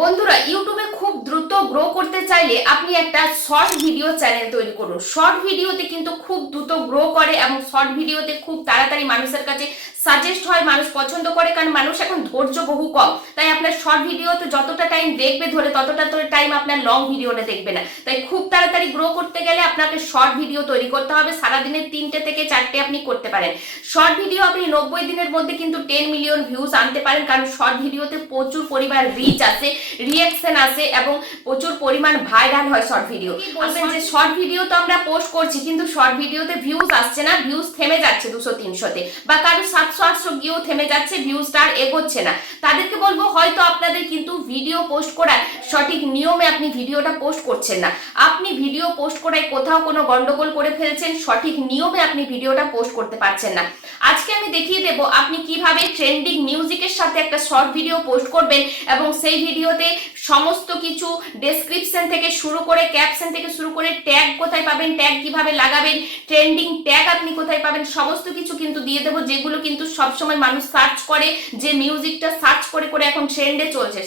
বন্ধুরা, ইউটিউবে খুব দ্রুত গ্রো করতে চাইলে আপনি একটা শর্ট ভিডিও চ্যানেল তৈরি করুন। শর্ট ভিডিওতে কিন্তু খুব দ্রুত গ্রো করে এবং শর্ট ভিডিওতে খুব তাড়াতাড়ি মানুষের কাছে সাজেস্ট হয়, মানুষ পছন্দ করে, কারণ মানুষ এখন ধৈর্য বহু কম। তাই আপনার শর্ট ভিডিওতে যতটা টাইম দেখবে ধরে ততটা তো টাইম আপনার লং ভিডিওটা দেখবে না। তাই খুব তাড়াতাড়ি গ্রো করতে গেলে আপনাকে শর্ট ভিডিও তৈরি করতে হবে। সারাদিনে 3টে থেকে 4টে আপনি করতে পারেন। শর্ট ভিডিও আপনি 90 দিনের মধ্যে কিন্তু 10 মিলিয়ন ভিউজ আনতে পারেন, কারণ শর্ট ভিডিওতে প্রচুর পরিমাণ রিচ আসে, রিঅ্যাকশন আসে এবং প্রচুর পরিমাণ ভাইরাল হয় শর্ট ভিডিও। বলবেন যে শর্ট ভিডিও তো আমরা পোস্ট করছি, কিন্তু শর্ট ভিডিওতে ভিউজ আসছে না, ভিউজ থেমে যাচ্ছে 200-300-তে, বা কারো 700-800 গিয়েও থেমে যাচ্ছে, ভিউজটা আর এগোচ্ছে না। তাদেরকে বলবো হয়তো আপনাদের কিন্তু ভিডিও পোস্ট করার সঠিক নিয়মে আপনি ভিডিওটা পোস্ট করছেন না। আপনি ভিডিও পোস্ট করায় কোথাও কোনো গন্ডগোল করে ফেলছেন, সঠিক নিয়মে আপনি ভিডিওটা পোস্ট করতে পারছেন না। আজকে আমি দেখিয়ে দেব আপনি কিভাবে ট্রেন্ডিং মিউজিকের সাথে একটা শর্ট ভিডিও পোস্ট করবেন এবং সেই ভিডিওতে সমস্ত কিছু ডেসক্রিপশন থেকে শুরু করে ক্যাপশন থেকে শুরু করে ট্যাগ কোথায় পাবেন, ট্যাগ কিভাবে লাগাবেন, ট্রেন্ডিং ট্যাগ আপনি কোথায় পাবেন, সমস্ত কিছু কিন্তু দিয়ে দেবো, যেগুলো কিন্তু সবসময় মানুষ সার্চ করে, যে মিউজিকটা সার্চ করে করে এখন ট্রেন্ডে চলছে।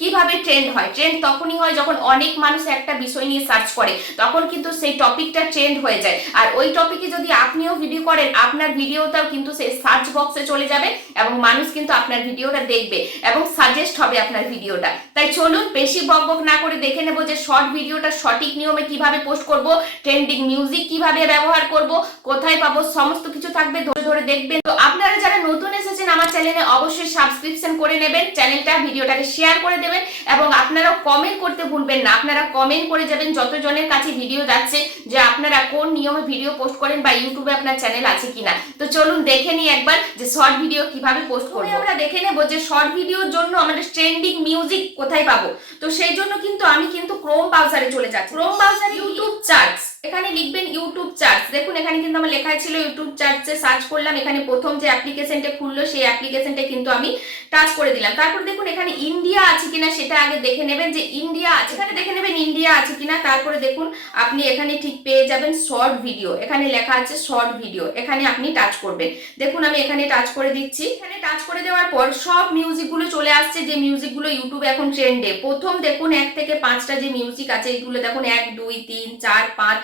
কিভাবে ট্রেন্ড হয়? ট্রেন্ড তখনই হয় যখন অনেক মানুষ একটা বিষয় নিয়ে সার্চ করে, তখন কিন্তু সেই টপিকটা ট্রেন্ড হয়ে যায়। আর ওই টপিকে যদি আপনিও ভিডিও করেন, আপনার ভিডিওটাও কিন্তু সেই সার্চ বক্সে চলে যাবে এবং মানুষ কিন্তু আপনার ভিডিওটা দেখবে এবং সাজেস্ট হবে আপনার ভিডিওটা। তাই চলুন বেশি বকবক না করে দেখে নেব যে শর্ট ভিডিওটা সঠিক নিয়মে কিভাবে পোস্ট করব, ট্রেন্ডিং মিউজিক কিভাবে ব্যবহার করব, কোথায় পাবো, সমস্ত কিছু থাকবে, ধরে ধরে দেখবেন। তো আপনারা যারা নতুন এসেছেন আমার চ্যানেলে অবশ্যই সাবস্ক্রিপশন করে নেবেন, চ্যানেলটা ভিডিওটাকে শেয়ার করে দেবেন এবং আপনারাও কমেন্ট করতে ভুলবেন না। আপনারা কমেন্ট করে যাবেন যতজনের কাছে ভিডিও যাচ্ছে, যে আপনারা কোন নিয়মে ভিডিও পোস্ট করেন বা ইউটিউবে আপনার চ্যানেল আছে কিনা। তো চলুন দেখে নিই একবার যে শর্ট ভিডিও কিভাবে পোস্ট করব। আমরা দেখে নেব যে শর্ট ভিডিওর জন্য আমাদের ট্রেন্ডিং মিউজিক কোথায় পাবো। তো সেই জন্য কিন্তু আমি ক্রোম ব্রাউজারে চলে যাচ্ছি। ক্রোম ব্রাউজারে ইউটিউব চার্টস, এখানে লিখবেন ইউটিউব চার্টস। দেখুন এখানে কিন্তু আমার লেখা ছিল ইউটিউব চার্টসে সার্চ করলাম, এখানে প্রথম যে অ্যাপ্লিকেশনটা খুললো সেই অ্যাপ্লিকেশনটা কিন্তু আমি টাচ করে দিলাম। তারপর দেখুন এখানে ইন্ডিয়া আছে কিনা সেটা আগে দেখে নেবেন, যে ইন্ডিয়া আছে এখানে দেখে নেবেন ইন্ডিয়া আছে কিনা। তারপরে দেখুন আপনি এখানে ঠিক পেয়ে যাবেন শর্ট ভিডিও, এখানে লেখা আছে শর্ট ভিডিও, এখানে আপনি টাচ করবেন। দেখুন আমি এখানে টাচ করে দিচ্ছি। এখানে টাচ করে দেওয়ার পর সব মিউজিকগুলো চলে আসছে, যে মিউজিকগুলো ইউটিউবে এখন ট্রেন্ডে। প্রথম দেখুন 1 থেকে 5টা যে মিউজিক আছে, এইগুলো দেখুন 1 2 3 4 5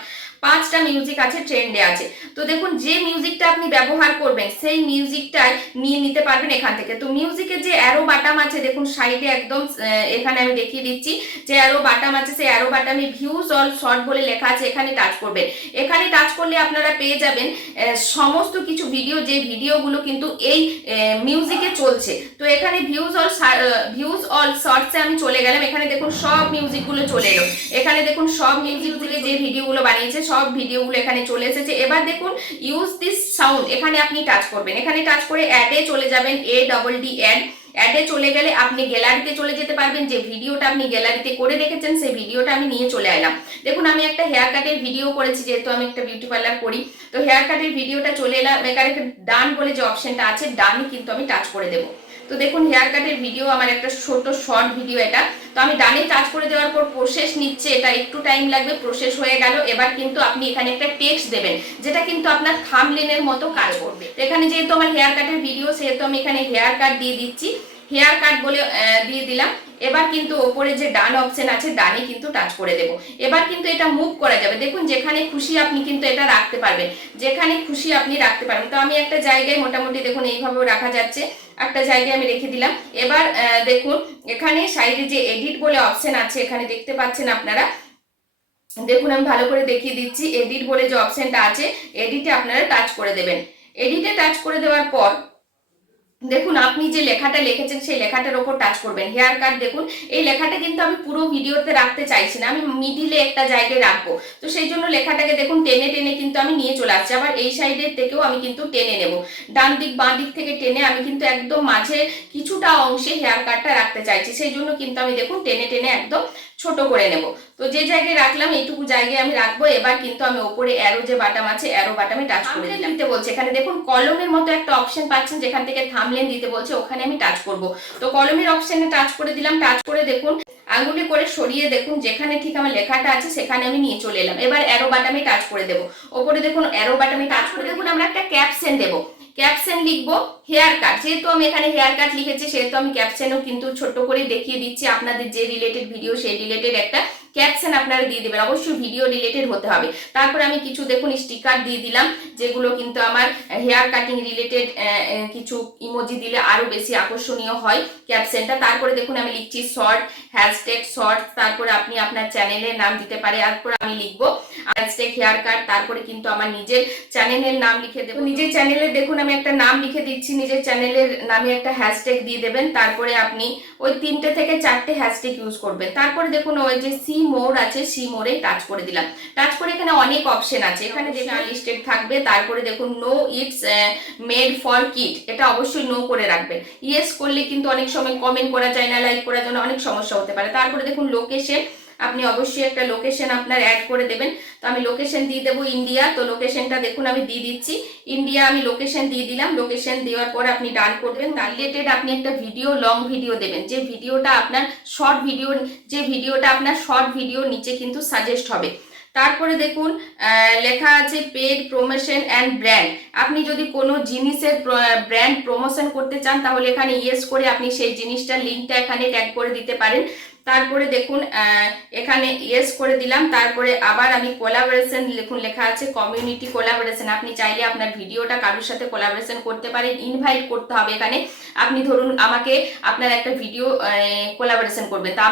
5টা মিউজিক আছে, ট্রেন্ডে আছে। তো দেখুন যে মিউজিকটা আপনি ব্যবহার করবেন সেই মিউজিকটাই নিয়ে নিতে পারবেন এখান থেকে। তো মিউজিকের যে অ্যারো বাটন আছে দেখুন সাইডে একদম, এখানে আমি দেখিয়ে দিচ্ছি যে অ্যারো বাটন আছে, সেই অ্যারো বাটনে ভিউজ অল শর্ট বলে লেখা আছে, এখানে টাচ করবেন। এখানে টাচ করলে আপনারা পেয়ে যাবেন সমস্ত কিছু ভিডিও, যে ভিডিওগুলো কিন্তু এই মিউজিকে চলছে। তো এখানে ভিউজ অল শর্টসে আমি চলে গেলাম, এখানে দেখুন সব মিউজিকগুলো চলে এলো। এখানে দেখুন সব মিউজিক থেকে যে ভিডিওগুলো বানিয়েছে সব ভিডিওগুলো এখানে চলে এসেছে। এবার দেখুন ইউজ দিস সাউন্ড, এখানে আপনি টাচ করবেন। এখানে টাচ করে অ্যাডে চলে যাবেন, ADD অ্যাডে চলে গেলে আপনি গ্যালারিতে চলে যেতে পারবেন। যে ভিডিওটা আপনি গ্যালারিতে করে রেখেছেন সেই ভিডিওটা আমি নিয়ে চলে এলাম। দেখুন আমি একটা হেয়ার কাটের ভিডিও করেছি, যেহেতু আমি একটা বিউটি পার্লার করি, তো হেয়ার কাটের ভিডিওটা চলে এলাম। এখানে ডান বলে যে অপশনটা আছে, ডানে কিন্তু আমি টাচ করে দেবো। তো দেখুন হেয়ার কাটের ভিডিও আমার একটা ছোট শর্ট ভিডিও এটা। তো আমি ডানে টাচ করে দেওয়ার পর প্রসেস নিচ্ছে, এটা একটু টাইম লাগবে, প্রসেস হয়ে গেল। এবার কিন্তু আপনি এখানে একটা টেক্সট দেবেন, যেটা কিন্তু আপনার থাম্বনেইলের মতো কাজ করবে। এখানে যেহেতু আমার হেয়ার কাটের ভিডিও, সেহেতু আমি এখানে হেয়ার কাট দিয়ে দিচ্ছি, হেয়ার কাট বলে দিয়ে দিলাম। এবার কিন্তু ওপরে যে ডান অপশন আছে ডানে কিন্তু টাচ করে দেব। এবার কিন্তু এটা মুভ করা যাবে, দেখুন যেখানে খুশি আপনি কিন্তু এটা রাখতে পারবেন, যেখানে খুশি আপনি রাখতে পারবেন। তো আমি একটা জায়গায় মোটামুটি দেখুন এইভাবেও রাখা যাচ্ছে, একটা জায়গায় আমি রেখে দিলাম। এবার দেখুন এখানে সাইডে যে এডিট বলে অপশন আছে, এখানে দেখতে পাচ্ছেন আপনারা, দেখুন আমি ভালো করে দেখিয়ে দিচ্ছি। এডিট বলে যে অপশনটা আছে, এডিটে আপনারা টাচ করে দেবেন। এডিটে টাচ করে দেওয়ার পর দেখুন আপনি যে লেখাটা লিখেছেন সেই লেখাটার উপর টাচ করবেন। হেয়ার কাট, দেখুন এই লেখাটা কিন্তু আমি পুরো ভিডিওতে রাখতে চাইছি না, আমি মিডিলে একটা জায়গায় রাখবো। তো সেই জন্য লেখাটাকে দেখুন টেনে টেনে কিন্তু আমি নিয়ে চলে আসছি। আবার এই সাইডের থেকেও আমি কিন্তু টেনে নেব, ডান দিক বাঁ দিক থেকে টেনে আমি কিন্তু একদম মাঝে কিছুটা অংশে হেয়ার কাটটা রাখতে চাইছি, সেই জন্য কিন্তু আমি দেখুন টেনে টেনে একদম ছোট করে নেব। তো যে জায়গায় রাখলাম এইটুকু জায়গায় আমি রাখবো। এবার কিন্তু আমি ওপরে অ্যারো যে বাটন আছে, অ্যারো বাটনে টাচ করে দিতে বলছে। এখানে দেখুন কলমের মতো একটা অপশন পাচ্ছেন, যেখান থেকে থাম্বনেইল দিতে বলছে, ওখানে আমি টাচ করব। তো কলমের অপশনে টাচ করে দিলাম। টাচ করে দেখুন আঙ্গুলি করে সরিয়ে দেখুন যেখানে ঠিক আমার লেখাটা আছে সেখানে আমি নিয়ে চলে এলাম। এবার অ্যারো বাটনে টাচ করে দেবো। ওপরে দেখুন অ্যারো বাটনে টাচ করে দেখুন আমরা একটা ক্যাপশন দেবো। ক্যাপশন লিখবো হেয়ার কাট। যেহেতু আমি এখানে হেয়ার কাট লিখেছি সেহেতু আমি ক্যাপশনও কিন্তু ছোট্ট করে দেখিয়ে দিচ্ছি। আপনাদের যে রিলেটেড ভিডিও সেই রিলেটেড একটা ক্যাপশন আপনারা দিয়ে দেবেন, অবশ্যই ভিডিও রিলেটেড হতে হবে। তারপরে আমি কিছু দেখুন স্টিকার দিয়ে দিলাম, যেগুলো কিন্তু আমার হেয়ার কাটিং রিলেটেড কিছু ইমোজি দিলে আরো বেশি আকর্ষণীয় হয় ক্যাপশনটা। তারপরে দেখুন আমি লিখছি শর্ট, হ্যাশট্যাগ শর্ট, তারপরে আপনি আপনার চ্যানেলের নাম দিতে পারে। তারপরে আমি লিখবো হ্যাশট্যাগ হেয়ার কাট, তারপরে কিন্তু আমার নিজের চ্যানেলের নাম লিখে দেবো। নিজের চ্যানেলের দেখুন আমি একটা নাম লিখে দিচ্ছি, নিজের চ্যানেলের নামে একটা হ্যাশট্যাগ দিয়ে দেবেন। তারপরে আপনি ওই 3টে থেকে 4টে হ্যাশট্যাগ ইউজ করবেন। তারপরে দেখুন ওই যে সি মোর আছে, সি মোরে টাচ করে দিলাম। টাচ করে এখানে অনেক অপশন আছে, এখানে দেখুন লিস্টেড থাকবে। তারপরে দেখুন no it's made for kid, এটা অবশ্যই নো করে রাখবেন। ইয়েস করলে কিন্তু অনেক সময় কমেন্ট করা যায় না, লাইক করার জন্য অনেক সমস্যা হতে পারে। তারপরে দেখুন লোকেশন, আপনি অবশ্যই একটা লোকেশন আপনার অ্যাড করে দেবেন। তো আমি লোকেশন দিয়ে দেবো ইন্ডিয়া, তো লোকেশনটা দেখুন আমি দিয়ে দিচ্ছি ইন্ডিয়া, আমি লোকেশন দিয়ে দিলাম। লোকেশন দেওয়ার পর আপনি ডান করবেন। তার রিলেটেড আপনি একটা ভিডিও, লং ভিডিও দেবেন, যে ভিডিওটা আপনার শর্ট ভিডিও, যে ভিডিওটা আপনার শর্ট ভিডিও নিচে কিন্তু সাজেস্ট হবে। তারপরে দেখুন লেখা আছে পেড প্রমোশন অ্যান্ড ব্র্যান্ড। আপনি যদি কোনো জিনিসের ব্র্যান্ড প্রমোশন করতে চান তাহলে এখানে ইয়েস করে আপনি সেই জিনিসটার লিঙ্কটা এখানে ট্যাগ করে দিতে পারেন। তারপরে দেখুন এখানে ইয়েস করে দিলাম। তারপরে আবার আমি কোলাবোরেশন দেখুন লেখা আছে কমিউনিটি কোলাবোরেশন, আপনি চাইলে আপনার ভিডিওটা কারোর সাথে কোলাবোরেশন করতে পারেন। ইনভাইট করতে হবে এখানে, আপনি ধরুন আমাকে আপনার একটা ভিডিও কোলাবোরেশন করবেন, তা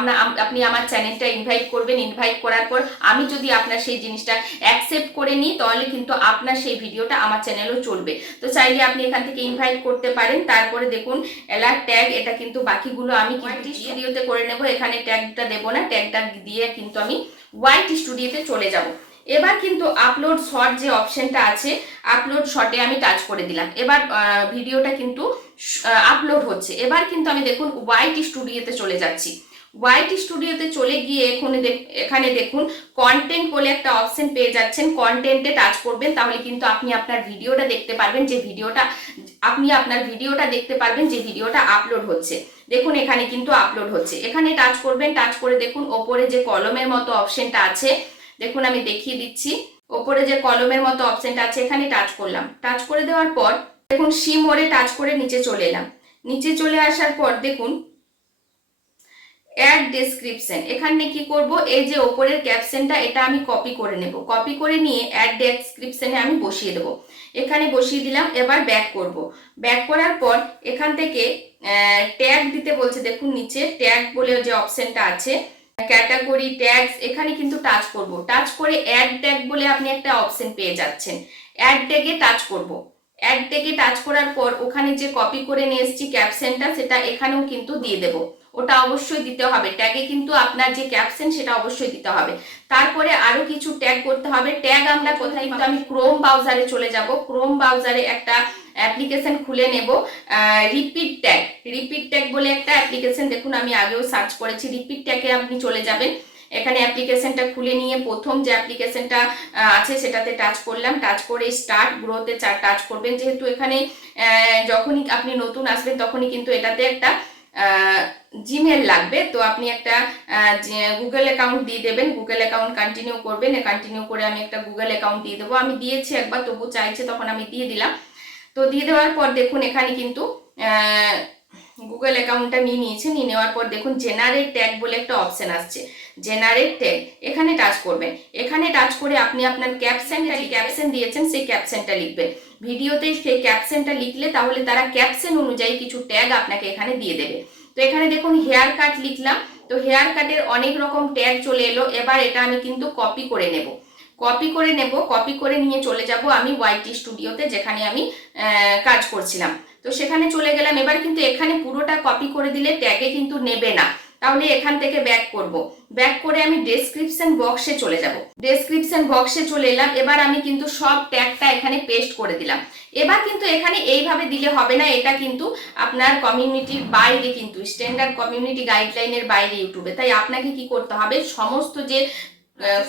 আপনি আমার চ্যানেলটা ইনভাইট করবেন। ইনভাইট করার পর আমি যদি আপনার সেই জিনিসটা অ্যাকসেপ্ট করে নিই তাহলে কিন্তু আপনার সেই ভিডিওটা আমার চ্যানেলেও চলবে। তো চাইলে আপনি এখান থেকে ইনভাইট করতে পারেন। তারপরে দেখুন অ্যালার্ট ট্যাগ, এটা কিন্তু বাকিগুলো আমি কিন্তু ভিডিওতে করে নেব, এখানে ট্যাগটা দেবো না। ট্যাগটা দিয়ে কিন্তু আমি হোয়াইট স্টুডিওতে চলে যাব। এবার কিন্তু আপলোড শর্ট যে অপশনটা আছে, আপলোড শর্টে আমি টাচ করে দিলাম। এবার ভিডিওটা কিন্তু আপলোড হচ্ছে। এবার কিন্তু আমি দেখুন হোয়াইট স্টুডিওতে চলে যাচ্ছি। হোয়াইট স্টুডিওতে চলে গিয়ে এখানে দেখুন কন্টেন্ট বলে একটা অপশন পেয়ে যাচ্ছেন, কন্টেন্টে টাচ করবেন। তাহলে কিন্তু আপনি আপনার ভিডিওটা দেখতে পারবেন, যে ভিডিওটা আপলোড হচ্ছে। দেখুন এখানে কিন্তু আপলোড হচ্ছে, এখানে টাচ করবেন। টাচ করে দেখুন ওপরে যে কলমের মতো অপশনটা আছে, দেখুন আমি দেখিয়ে দিচ্ছি, ওপরে যে কলমের মতো অপশনটা আছে এখানে টাচ করলাম। টাচ করে দেওয়ার পর দেখুন সি মোড়ে টাচ করে নিচে চলে এলাম। নিচে চলে আসার পর দেখুন অ্যাড ডেসক্রিপশন, এখানে কি করব, এই যে ওপরের ক্যাপশনটা এটা আমি কপি করে নেব। কপি করে নিয়ে অ্যাড ডেসক্রিপশনে আমি বসিয়ে দেব। এখানে বসিয়ে দিলাম। এবার ব্যাক করব। ব্যাক করার পর এখান থেকে ট্যাগ দিতে বলছে, দেখুন নিচে ট্যাগ বলে যে অপশনটা আছে, ক্যাটাগরি ট্যাগস, এখানে কিন্তু টাচ করব। টাচ করে অ্যাড ট্যাগ বলে আপনি একটা অপশন পেয়ে যাচ্ছেন, অ্যাড ট্যাগে টাচ করব। অ্যাড ট্যাগে টাচ করার পর ওখানে যে কপি করে নিয়ে এসেছি ক্যাপশনটা, সেটা এখানেও কিন্তু দিয়ে দেব। ওটা অবশ্যই দিতে হবে, ট্যাগে কিন্তু আপনার যে ক্যাপশন সেটা অবশ্যই দিতে হবে। তারপরে আরো কিছু ট্যাগ করতে হবে। ট্যাগ আমরা কোথায়, কিন্তু আমি ক্রোম ব্রাউজারে চলে যাব। ক্রোম ব্রাউজারে একটা অ্যাপ্লিকেশন খুলে নেব, রিপিট ট্যাগ বলে একটা অ্যাপ্লিকেশন, দেখুন আমি আগেও সার্চ করেছি। রিপিট ট্যাগে আপনি চলে যাবেন। এখানে অ্যাপ্লিকেশনটা খুলে নিয়ে প্রথম যে অ্যাপ্লিকেশনটা আছে সেটাতে টাচ করলাম। টাচ করে স্টার্ট গ্রোতে টাচ করবেন। যেহেতু এখানে যখনই আপনি নতুন আসবেন তখনই কিন্তু এটাতে একটা জিমেল লাগবে, তো আপনি একটা গুগল অ্যাকাউন্ট দিয়ে দেবেন। গুগল অ্যাকাউন্ট কন্টিনিউ করবেন। কন্টিনিউ করে আমি একটা গুগল অ্যাকাউন্ট দিয়ে দেবো। আমি দিয়েছি একবার, তবু চাইছে তখন আমি দিয়ে দিলাম। তো দিয়ে দেওয়ার পর দেখুন এখানে কিন্তু গুগল অ্যাকাউন্টটা নিয়ে নিয়েছে। নিয়ে নেওয়ার পর দেখুন জেনারেট ট্যাগ বলে একটা অপশন আসছে, জেনারেট ট্যাগ, এখানে টাচ করবেন। এখানে টাচ করে আপনি আপনার ক্যাপশন দিয়েছেন সেই ক্যাপশনটা লিখবেন। ভিডিওতে সেই ক্যাপশনটা লিখলে তাহলে তারা ক্যাপশন অনুযায়ী কিছু ট্যাগ আপনাকে এখানে দিয়ে দেবে। তো এখানে দেখুন হেয়ার কাট লিখলাম, তো হেয়ার কাটের অনেক রকম ট্যাগ চলে এলো। এবার এটা আমি কিন্তু কপি করে নেব। কপি করে নিয়ে চলে যাব আমি হোয়াইট স্টুডিওতে, যেখানে আমি কাজ করছিলাম। তো সেখানে চলে গেলাম। এবার কিন্তু এখানে পুরোটা কপি করে দিলে ট্যাগে কিন্তু নেবে না, তাহলে এখান থেকে ব্যাক করব। ব্যাক করে আমি ডেসক্রিপশন বক্সে চলে যাব। ডেসক্রিপশন বক্সে চলে এলাম। এবার আমি কিন্তু সব ট্যাগটা এখানে পেস্ট করে দিলাম। এবার কিন্তু এখানে এইভাবে দিলে হবে না, এটা কিন্তু আপনার কমিউনিটির বাইরে, কিন্তু স্ট্যান্ডার্ড কমিউনিটি গাইডলাইনের বাইরে ইউটিউবে। তাই আপনাকে কি করতে হবে, সমস্ত যে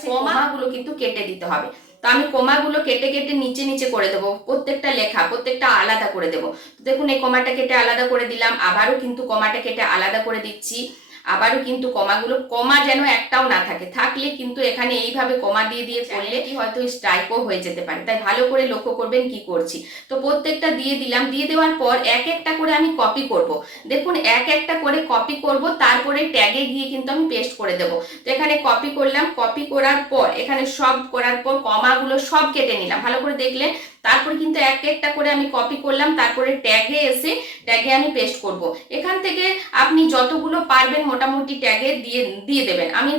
কোমাগুলো কিন্তু কেটে দিতে হবে। তো আমি কোমাগুলো কেটে কেটে নিচে নিচে করে দেবো, প্রত্যেকটা লেখা প্রত্যেকটা আলাদা করে দেবো। দেখুন এই কোমাটা কেটে আলাদা করে দিলাম, আবারও কিন্তু কোমাটা কেটে আলাদা করে দিচ্ছি, আবারও কিন্তু কমা যেন একটাও না থাকে, থাকলে কিন্তু এখানে এইভাবে কমা দিয়ে দিয়ে করলে হয়তো স্ট্রাইকও হয়ে যেতে পারে, তাই ভালো করে লক্ষ্য করবেন কি করছি। তো প্রত্যেকটা দিয়ে দিলাম, দিয়ে দেওয়ার পর এক একটা করে আমি কপি করব। দেখুন এক একটা করে কপি করব, তারপরে ট্যাগে গিয়ে কিন্তু আমি পেস্ট করে দেব। তো এখানে কপি করলাম, কপি করার পর এখানে সব করার পর কমাগুলো সব কেটে নিলাম, ভালো করে দেখলেন। তারপর কিন্তু এক একটা করে আমি কপি করলাম, তারপরে ট্যাগে এসে ট্যাগে আমি পেস্ট করব। এখান থেকে আপনি যতগুলো পারবেন মোটামুটি ট্যাগে দিয়ে দেবেন। আমি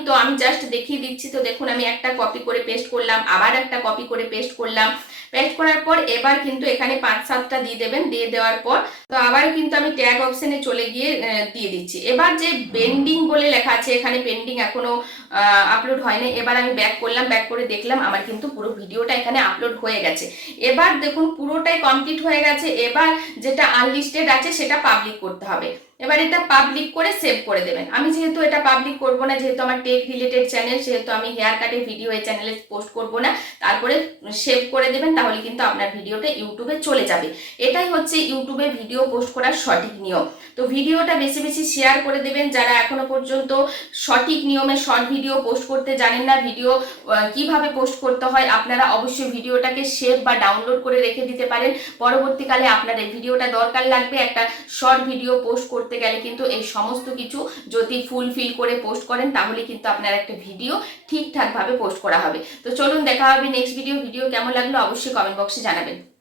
জাস্ট দেখিয়ে দিচ্ছি। তো দেখুন আমি একটা কপি করে পেস্ট করলাম, আবার একটা কপি করে পেস্ট করলাম। পেস্ট করার পর এবার কিন্তু এখানে 5-7টা দিয়ে দেবেন। দিয়ে দেওয়ার পর তো আবার কিন্তু আমি ট্যাগ অপশনে চলে গিয়ে দিয়ে দিচ্ছি। এবার যে পেন্ডিং বলে লেখা আছে, এখানে পেন্ডিং এখনো আপলোড হয়নি। এবার আমি ব্যাক করলাম, ব্যাক করে দেখলাম আমার কিন্তু পুরো ভিডিওটা এখানে আপলোড হয়ে গেছে। এবার দেখুন পুরোটাই কমপ্লিট হয়ে গেছে। এবার যেটা আনলিস্টেড আছে সেটা পাবলিক করতে হবে। এবার এটা পাবলিক করে সেভ করে দেবেন। আমি যেহেতু এটা পাবলিক করব না, যেহেতু আমার টেক রিলেটেড চ্যানেল, সেহেতু আমি হেয়ার কাটের ভিডিও এই চ্যানেলে পোস্ট করব না। তারপরে সেভ করে দেবেন, তাহলে কিন্তু আপনার ভিডিওটা ইউটিউবে চলে যাবে। এটাই হচ্ছে ইউটিউবে ভিডিও পোস্ট করার সঠিক নিয়ম। তো ভিডিওটা বেশি বেশি শেয়ার করে দেবেন। যারা এখনো পর্যন্ত সঠিক নিয়মে শর্ট ভিডিও পোস্ট করতে জানেন না, ভিডিও কিভাবে পোস্ট করতে হয়, আপনারা অবশ্যই ভিডিওটাকে সেভ বা ডাউনলোড করে রেখে দিতে পারেন। পরবর্তীকালে আপনার এই ভিডিওটা দরকার লাগবে। একটা শর্ট ভিডিও পোস্ট করতে গেলে কিন্তু এই সমস্ত কিছু যদি ফুলফিল করে পোস্ট করেন, তাহলে কিন্তু আপনার একটা ভিডিও ঠিকঠাকভাবে পোস্ট করা হবে। তো চলুন দেখা হবে নেক্সট ভিডিও কেমন লাগলো অবশ্যই কমেন্ট বক্সে জানাবেন।